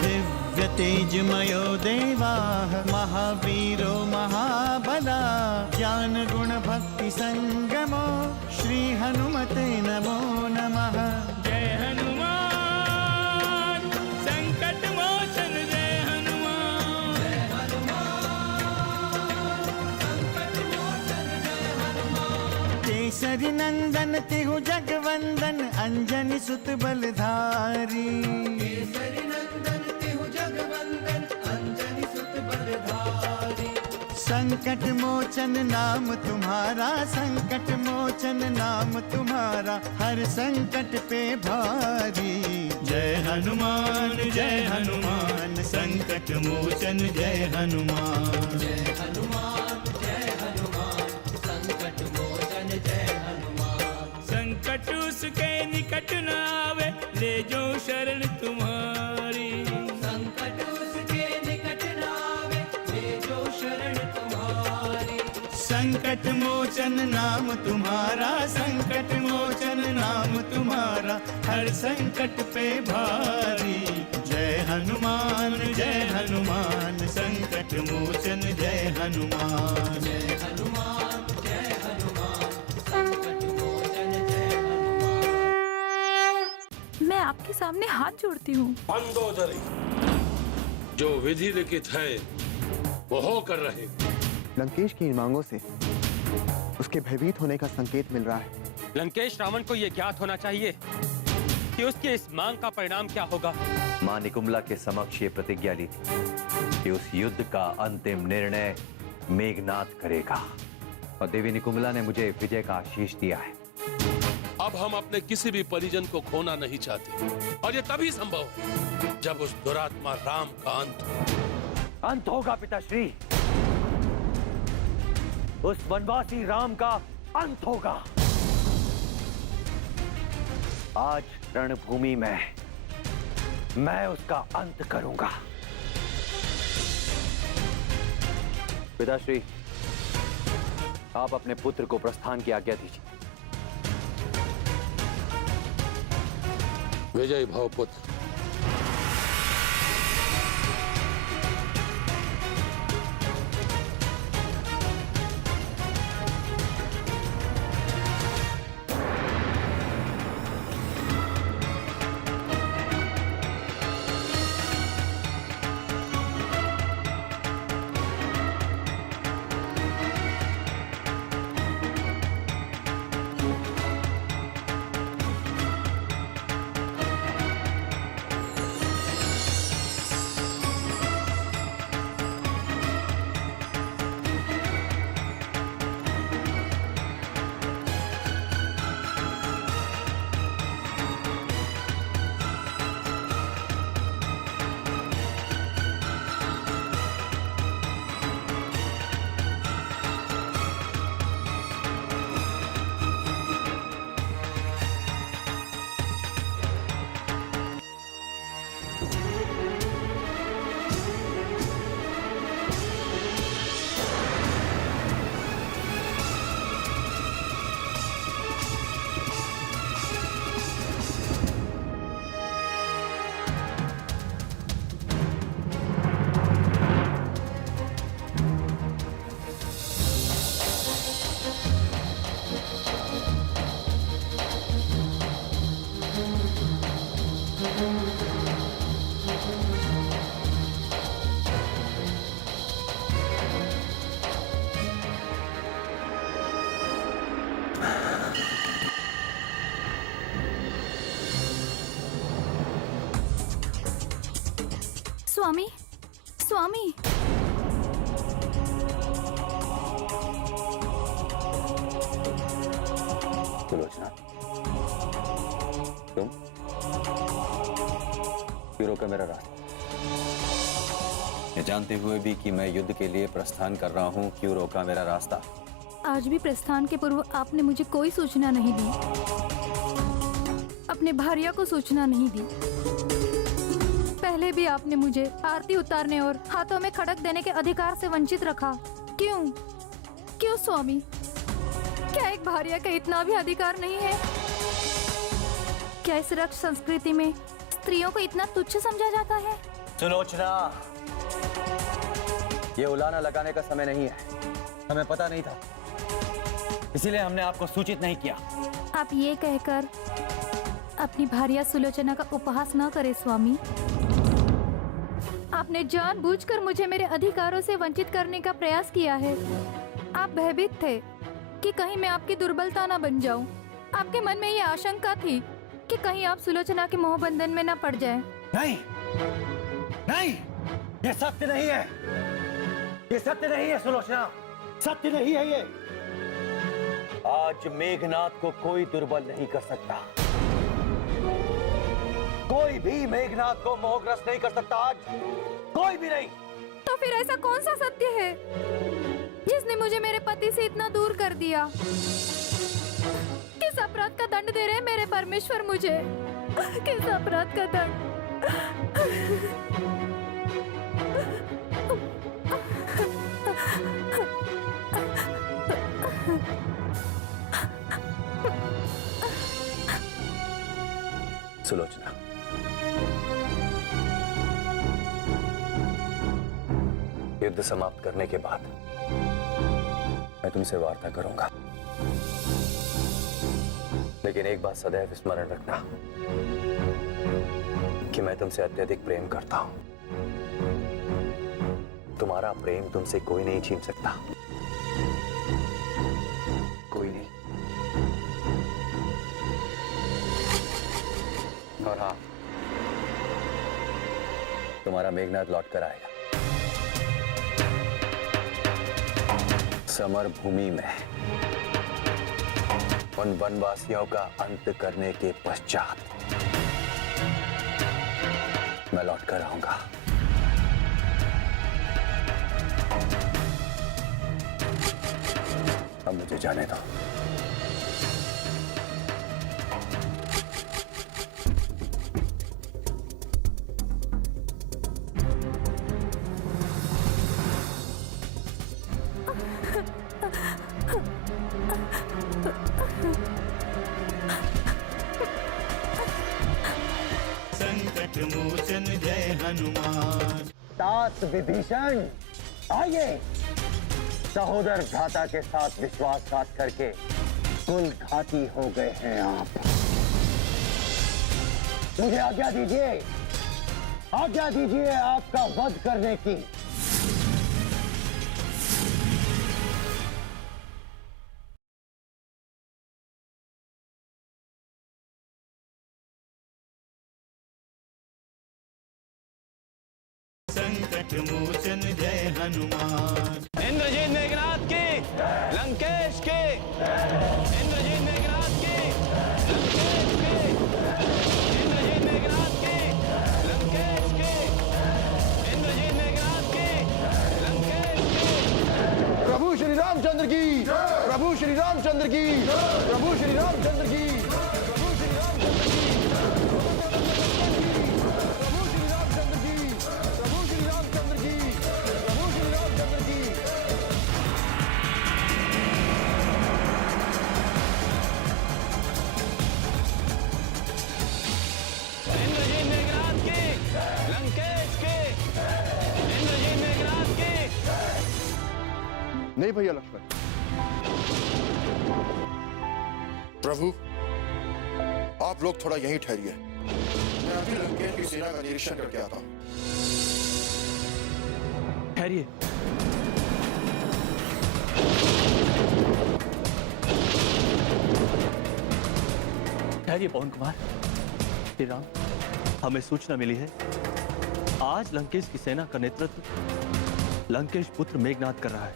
दिव्य तेजमयो देवाः महावीरो महाबला ज्ञान गुण भक्ति संगमो श्री हनुमते नमो नमः। जय हनुमान संकट मोचन जय हनुमान। जय हनुमान संकट मोचन जय हनुमान। केसरी नंदन तिहु जगवंदन अंजनी सुत बलधारी। केसरी नंदन तिहु जगवंदन अंजनी सुत बलधारी। संकट मोचन नाम तुम्हारा संकट मोचन नाम तुम्हारा हर संकट पे भारी। जय हनुमान संकट मोचन जय हनुमान। जय हनुमान संकट मोचन जय हनुमान। संकट उसके निकट न आवे ले जो शरण तुम्हारी। संकट उसके निकट न आवे ले जो शरण तुम्हारी। संकट मोचन नाम तुम्हारा संकट मोचन नाम तुम्हारा हर संकट पे भारी। जय हनुमान संकट मोचन जय हनुमान। जय हनुमान संकट मोचन जय हनुमान। मैं आपके सामने हाथ जोड़ती हूँ। मंदोदरी, जो विधि लिखित है वो होकर रहे। लंकेश की इन मांगों से उसके भयभीत होने का संकेत मिल रहा है। लंकेश रावण को यह ज्ञात होना चाहिए कि उसकी इस मांग का परिणाम क्या होगा। मां निकुंभला के समक्ष ये प्रतिज्ञा ली थी कि उस युद्ध का अंतिम निर्णय मेघनाद करेगा और देवी निकुंभला ने मुझे विजय का आशीष दिया है। अब हम अपने किसी भी परिजन को खोना नहीं चाहते और ये तभी संभव है जब उस दुरात्मा राम का अंत होगा पिताश्री। उस वनवासी राम का अंत होगा। आज रणभूमि में मैं उसका अंत करूंगा। पिताश्री, आप अपने पुत्र को प्रस्थान की आज्ञा दीजिए। विजय भव पुत्र। स्वामी, स्वामी। सुलोचना, तुम क्यों रोका मेरा रास्ता? ये जानते हुए भी कि मैं युद्ध के लिए प्रस्थान कर रहा हूँ, क्यों रोका मेरा रास्ता? आज भी प्रस्थान के पूर्व आपने मुझे कोई सूचना नहीं दी, अपने भार्या को सूचना नहीं दी। पहले भी आपने मुझे आरती उतारने और हाथों में खड़क देने के अधिकार से वंचित रखा। क्यों? क्यों स्वामी? क्या एक भार्या का इतना भी अधिकार नहीं है? क्या इस रक्त संस्कृति में स्त्रियों को इतना तुच्छ समझा जाता है? सुलोचना, ये उलाना लगाने का समय नहीं है। हमें पता नहीं था, इसीलिए हमने आपको सूचित नहीं किया। आप ये कहकर अपनी भार्या सुलोचना का उपहास न करें स्वामी। आपने जानबूझकर मुझे मेरे अधिकारों से वंचित करने का प्रयास किया है। आप भयभीत थे कि कहीं मैं आपकी दुर्बलता न बन जाऊं। आपके मन में ये आशंका थी कि कहीं आप सुलोचना के मोहबंधन में न पड़ जाएं। नहीं, नहीं, ये सत्य नहीं है। ये सत्य नहीं है सुलोचना, सत्य नहीं है ये। आज मेघनाथ को कोई दुर्बल नहीं कर सकता। कोई भी मेघनाथ को मोहग्रस्त नहीं कर सकता आज, कोई भी नहीं। तो फिर ऐसा कौन सा सत्य है जिसने मुझे मेरे पति से इतना दूर कर दिया? किस अपराध का दंड दे रहे हैं मेरे परमेश्वर मुझे? किस अपराध का दंड? सुलोचना, युद्ध समाप्त करने के बाद मैं तुमसे वार्ता करूंगा, लेकिन एक बात सदैव स्मरण रखना कि मैं तुमसे अत्यधिक प्रेम करता हूं। तुम्हारा प्रेम तुमसे कोई नहीं छीन सकता, कोई नहीं। और हाँ, तुम्हारा मेघनाथ लौट कर आएगा। समर भूमि में उन वनवासियों का अंत करने के पश्चात मैं लौट कर आऊंगा। अब मुझे जाने दो। संकट मोचन जय हनुमान। तात विभीषण, आइए। सहोदर भ्राता के साथ विश्वासघात करके कुल घाती हो गए हैं आप। मुझे आज्ञा दीजिए, आज्ञा दीजिए आपका वध करने की। संकट मोचन जय हनुमान। इंद्रजीत मेघनाथ की, लंकेश की, इंद्रजीत मेघनाथ की, लंकेश की, इंद्रजीत मेघनाथ की, लंकेश की, इंद्रजीत मेघनाथ की, लंकेश की। प्रभु श्री रामचंद्र की, प्रभु श्री रामचंद्र की, प्रभु श्री रामचंद्र की, प्रभु श्री रामचंद्र की, प्रभु श्री रामचंद्र की, प्रभु श्री रामचंद्र की, प्रभु श्री रामचंद्र की। इंद्रजीत मेघनाथ की, लंकेश की, इंद्रजीत मेघनाथ की। नहीं भैया लक्ष्मण। प्रभु, आप लोग थोड़ा यहीं ठहरिए, मैं अभी लंकेश की सेना का निरीक्षण करके आता हूं। ठहरिए। ठहरिए पवन कुमार। श्री राम, हमें सूचना मिली है आज लंकेश की सेना का नेतृत्व लंकेश पुत्र मेघनाथ कर रहा है,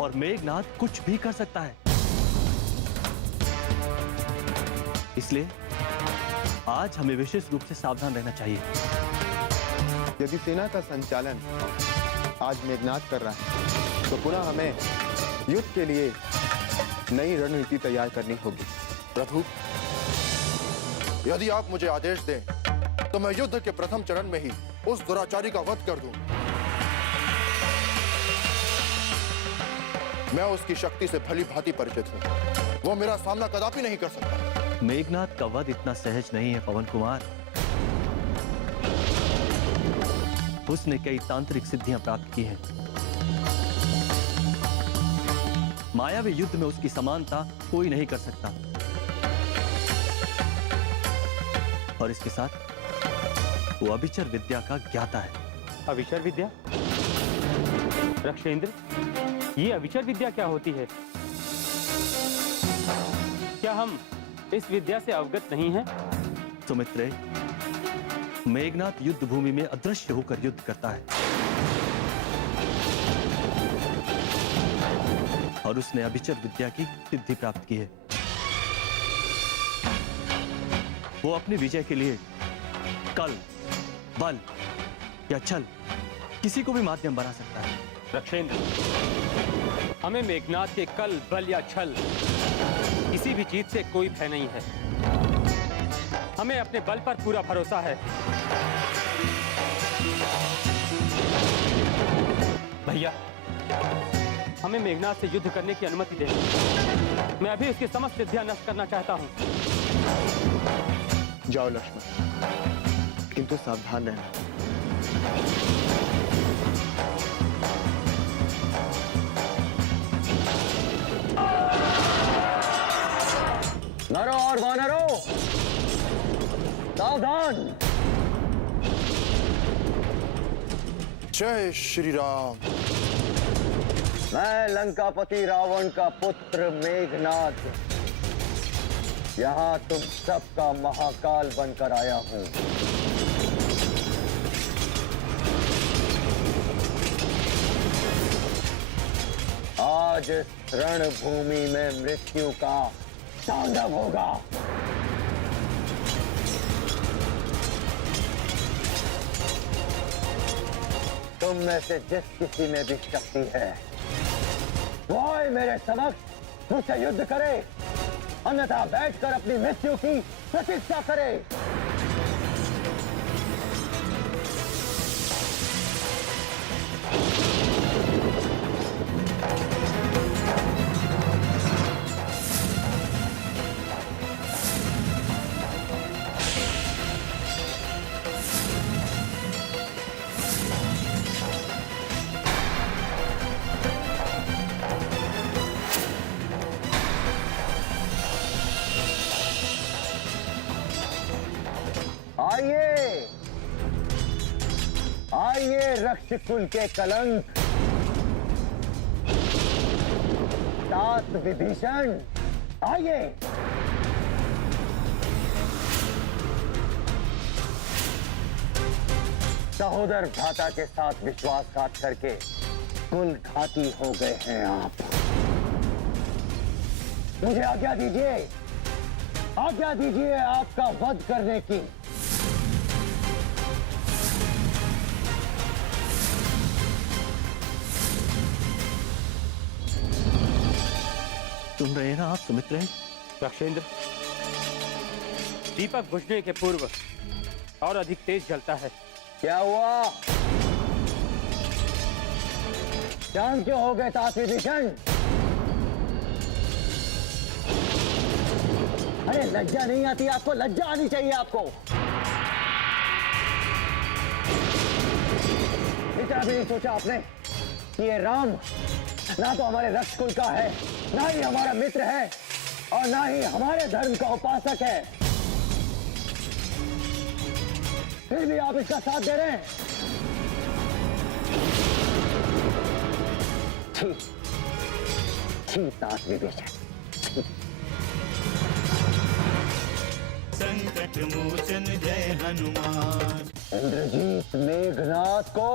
और मेघनाथ कुछ भी कर सकता है। इसलिए आज हमें विशेष रूप से सावधान रहना चाहिए। यदि सेना का संचालन आज मेघनाथ कर रहा है तो पुनः हमें युद्ध के लिए नई रणनीति तैयार करनी होगी। प्रभु, यदि आप मुझे आदेश दें तो मैं युद्ध के प्रथम चरण में ही उस दुराचारी का वध कर दूं। मैं उसकी शक्ति से भली भांति परिचित हूँ। वो मेरा सामना कदापि नहीं कर सकता। मेघनाथ का वध इतना सहज नहीं है पवन कुमार। उसने कई तांत्रिक सिद्धियां प्राप्त की हैं। मायावी युद्ध में उसकी समानता कोई नहीं कर सकता। और इसके साथ वो अभिचर विद्या का ज्ञाता है। अविचर विद्या? रक्षेंद्र, ये अविचर विद्या क्या होती है? क्या हम इस विद्या से अवगत नहीं हैं? सुमित्रे, मेघनाथ युद्ध भूमि में अदृश्य होकर युद्ध करता है और उसने अभिचर विद्या की सिद्धि प्राप्त की है। वो अपनी विजय के लिए कल, बल या छल किसी को भी माध्यम बना सकता है। रक्षेंद्र, हमें मेघनाथ के कल, बल या छल किसी भी चीज से कोई भय नहीं है। हमें अपने बल पर पूरा भरोसा है। भैया, हमें मेघनाथ से युद्ध करने की अनुमति दें। मैं अभी उसकी समस्त सिद्धियां नष्ट करना चाहता हूं। जाओ लक्ष्मण, किंतु सावधान रहना। नरो और वानरों, सावधान। जय श्री राम। मैं लंकापति रावण का पुत्र मेघनाथ यहां तुम सबका महाकाल बनकर आया हूं। आज इस रणभूमि में मृत्यु का तांडव होगा। तुम में से जिस किसी में भी शक्ति है वो आए मेरे समक्ष मुझसे युद्ध करे, अन्यथा बैठकर अपनी मृत्यु की प्रतीक्षा करे। आइए, आइए रक्षकुल के कलंक, तात विभीषण, आइए। सहोदर भ्राता के साथ विश्वासघात करके कुल घाती हो गए हैं आप। मुझे आज्ञा दीजिए, आज्ञा दीजिए आपका वध करने की। सुन रहे हैं ना आप सुमित्रे? रक्षेंद्र, दीपक बुझने के पूर्व और अधिक तेज जलता है। क्या हुआ? शांत क्यों हो गए तात विभीषण? अरे लज्जा नहीं आती आपको? लज्जा आनी चाहिए आपको। इतना भी नहीं सोचा आपने कि ये राम ना तो हमारे रक्षकुल का है, ना ही हमारा मित्र है, और ना ही हमारे धर्म का उपासक है। फिर भी आप इसका साथ दे रहे हैं। ठीक ठीक तात विभीषण। संकट मोचन जय हनुमान। इंद्रजीत मेघनाथ को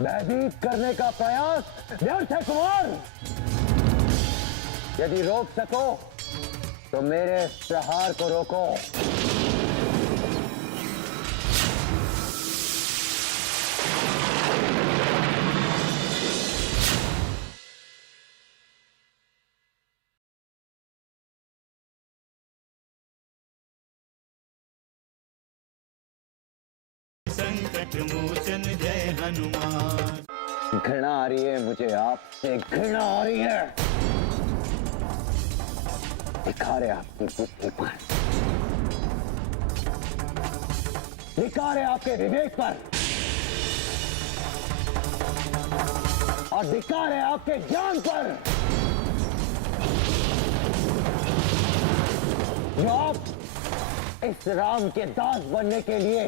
भयभीत करने का प्रयास व्यर्थ है कुमार। यदि रोक सको तो मेरे प्रहार को रोको। संकट मोचन जय हनुमान। घृणा आ रही है मुझे, आपसे घृणा आ रही है। धिक्कार है आपकी बुद्धि पर, धिक्कार है आपके विवेक पर, और धिक्कार है आपके ज्ञान पर, जो आप इस राम के दास बनने के लिए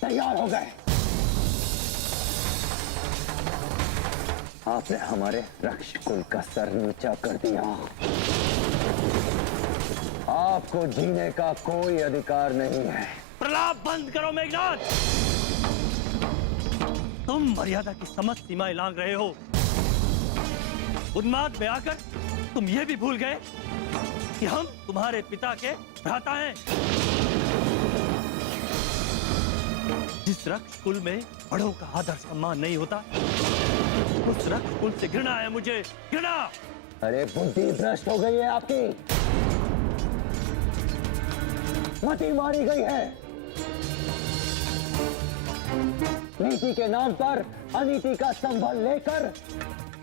तैयार हो गए। आपने हमारे रक्ष कुल का सर नीचा कर दिया। आपको जीने का कोई अधिकार नहीं है। प्रलाप बंद करो मेघनाथ। तुम मर्यादा की समस्त सीमाएं लांघ रहे हो। उन्माद में आकर तुम ये भी भूल गए कि हम तुम्हारे पिता के भ्राता हैं। जिस रक्ष कुल में बड़ों का आदर सम्मान नहीं होता, उस रक्ष कुल से घृणा है मुझे, घृणा। अरे बुद्धि भ्रष्ट हो गई है आपकी, मति मारी गई है। नीति के नाम पर अनीति का संबल लेकर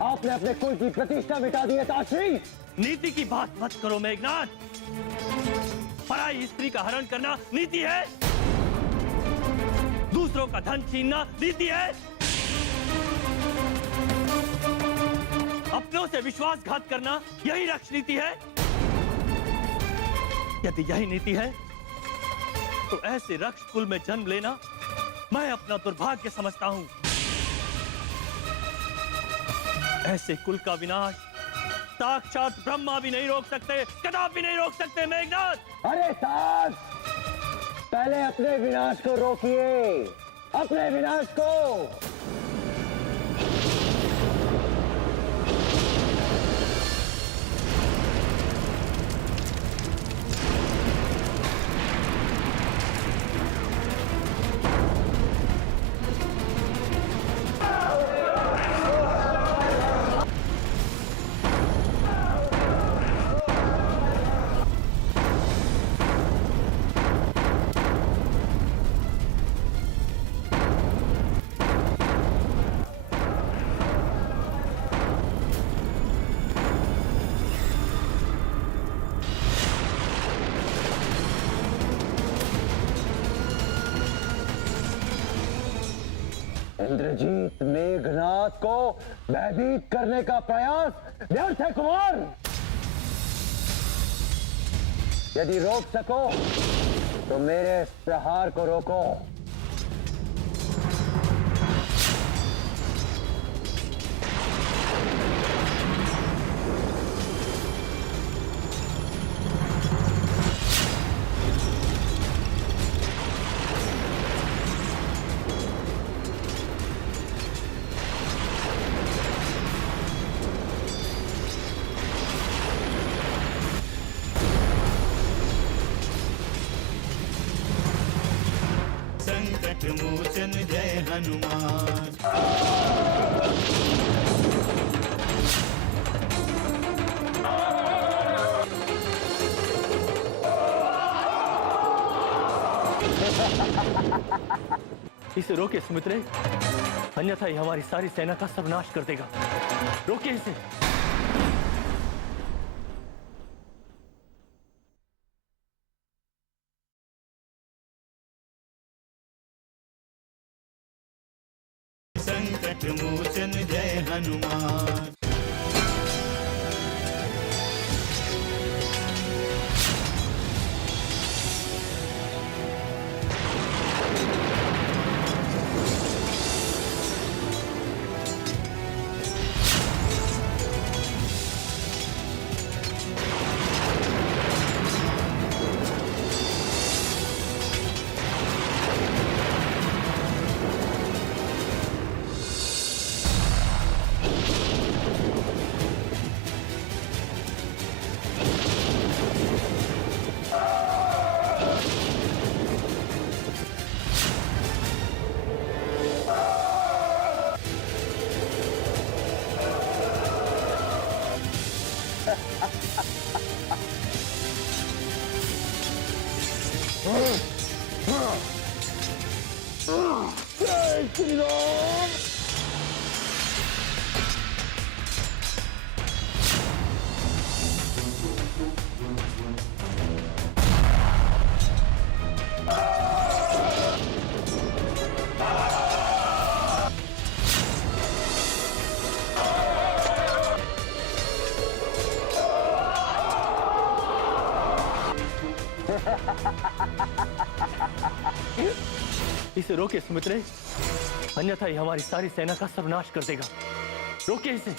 आपने अपने कुल की प्रतिष्ठा मिटा दी है ताश्री। नीति की बात मत करो मेघनाथ। पराई स्त्री का हरण करना नीति है? दूसरों का धन छीनना नीति है? अपनों से विश्वासघात करना यही रक्ष नीति है? यदि यही नीति है तो ऐसे रक्ष कुल में जन्म लेना मैं अपना दुर्भाग्य समझता हूं। ऐसे कुल का विनाश साक्षात ब्रह्मा भी नहीं रोक सकते, कदापि नहीं रोक सकते मेघनाथ। अरे साथ, पहले अपने विनाश को रोकिए, अपने विनाश को। इंद्रजीत मेघनाथ को भयभीत करने का प्रयास व्यर्थ है कुमार। यदि रोक सको तो मेरे इस प्रहार को रोको। संकट मोचन जय हनुमान। इसे रोके सुमित्रे, अन्यथा ये हमारी सारी सेना का सर्वनाश कर देगा। रोके इसे। संकट मोचन जय हनुमान। जय श्री राम। इसे रोके सुमित्रे, अन्यथा ये हमारी सारी सेना का सर्वनाश कर देगा। रोके इसे।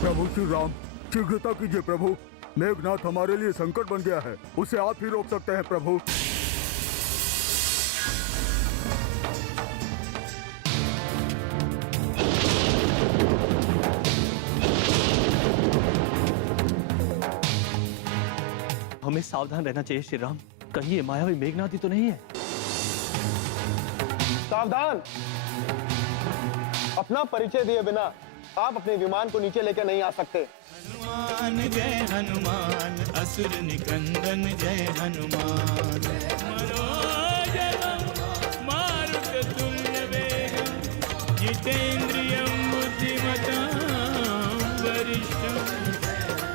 प्रभु श्री राम, शीघ्रता कीजिए प्रभु। मेघनाथ हमारे लिए संकट बन गया है, उसे आप ही रोक सकते हैं प्रभु। हमें सावधान रहना चाहिए श्री राम, कहीं ये मायावी मेघनाथ ही तो नहीं है। सावधान! अपना परिचय दिए बिना आप अपने विमान को नीचे लेकर नहीं आ सकते। हनुमान जय हनुमान, असुर निकंदन जय हनुमान। मनोजवं मारुततुल्यवेगं, जितेन्द्रियं बुद्धिमतां वरिष्ठं,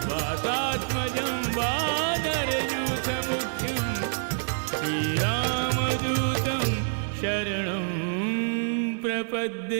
वातात्मजं वानरयूथमुख्यं, श्रीरामदूतं शरणं प्रपद्ये।